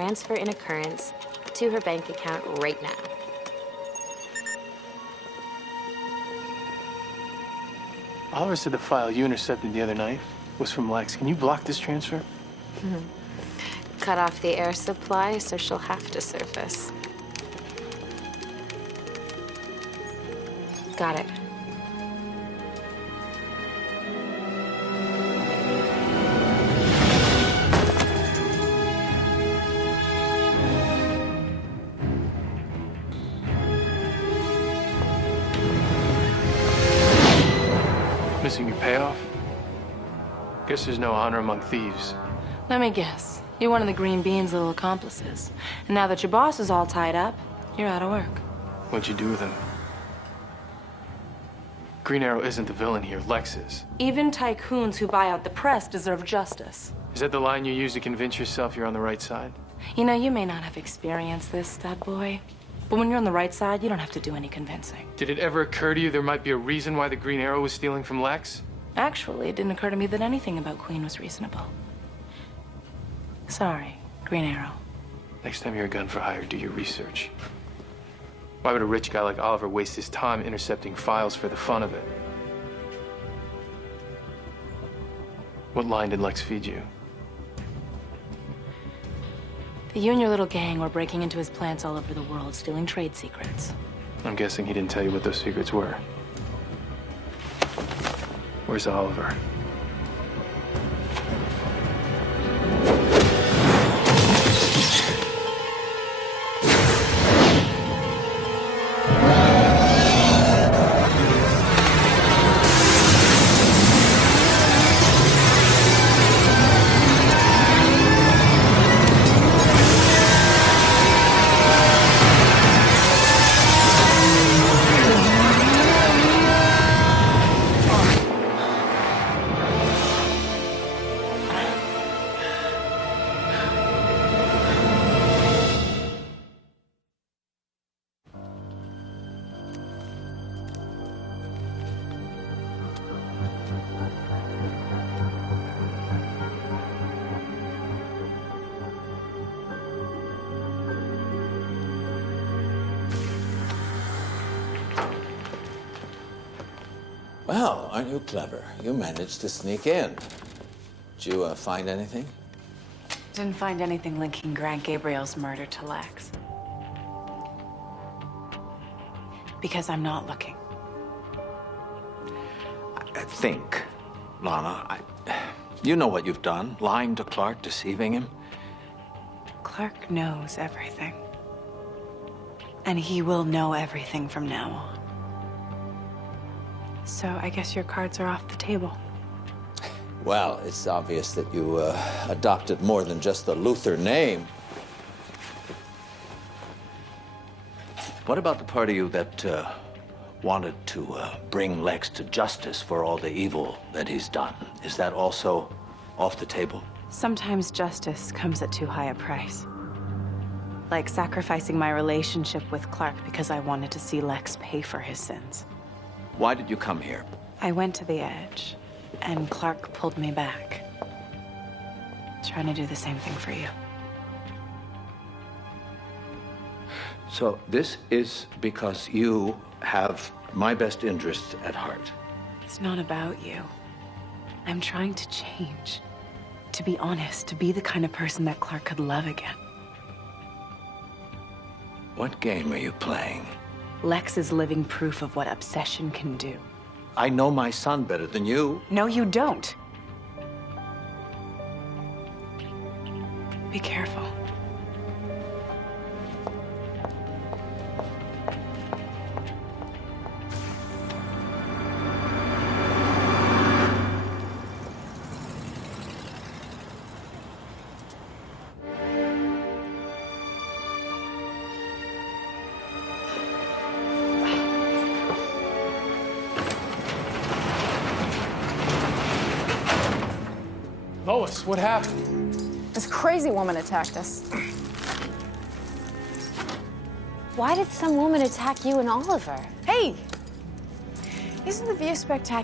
transfer in occurrence to her bank account right now. Oliver said the file you intercepted the other night was from Lex. Can you block this transfer? Cut off the air supply, so she'll have to surface. Got it. Missing your payoff? Guess there's no honor among thieves. Let me guess. You're one of the Green Bean's little accomplices. And now that your boss is all tied up, you're out of work. What'd you do with him? Green Arrow isn't the villain here, Lex is. Even tycoons who buy out the press deserve justice. Is that the line you use to convince yourself you're on the right side? You know, you may not have experienced this, stud boy, but when you're on the right side, you don't have to do any convincing. Did it ever occur to you there might be a reason why the Green Arrow was stealing from Lex? Actually, it didn't occur to me that anything about Queen was reasonable. Sorry, Green Arrow. Next time you're a gun for hire, do your research. Why would a rich guy like Oliver waste his time intercepting files for the fun of it? What line did Lex feed you? You and your little gang were breaking into his plants all over the world, stealing trade secrets. I'm guessing he didn't tell you what those secrets were. Where's Oliver? Well, aren't you clever? You managed to sneak in. Did you find anything? Didn't find anything linking Grant Gabriel's murder to Lex. Because I'm not looking. I think, Lana, you know what you've done. Lying to Clark, deceiving him. Clark knows everything. And he will know everything from now on. So I guess your cards are off the table. Well, it's obvious that you adopted more than just the Luther name. What about the part of you that wanted to bring Lex to justice for all the evil that he's done? Is that also off the table? Sometimes justice comes at too high a price. Like sacrificing my relationship with Clark because I wanted to see Lex pay for his sins. Why did you come here? I went to the edge, and Clark pulled me back. Trying to do the same thing for you. So this is because you have my best interests at heart. It's not about you. I'm trying to change. To be honest, to be the kind of person that Clark could love again. What game are you playing? Lex is living proof of what obsession can do. I know my son better than you. No, you don't. Be careful. Lois, what happened? This crazy woman attacked us. Why did some woman attack you and Oliver? Hey! Isn't the view spectacular?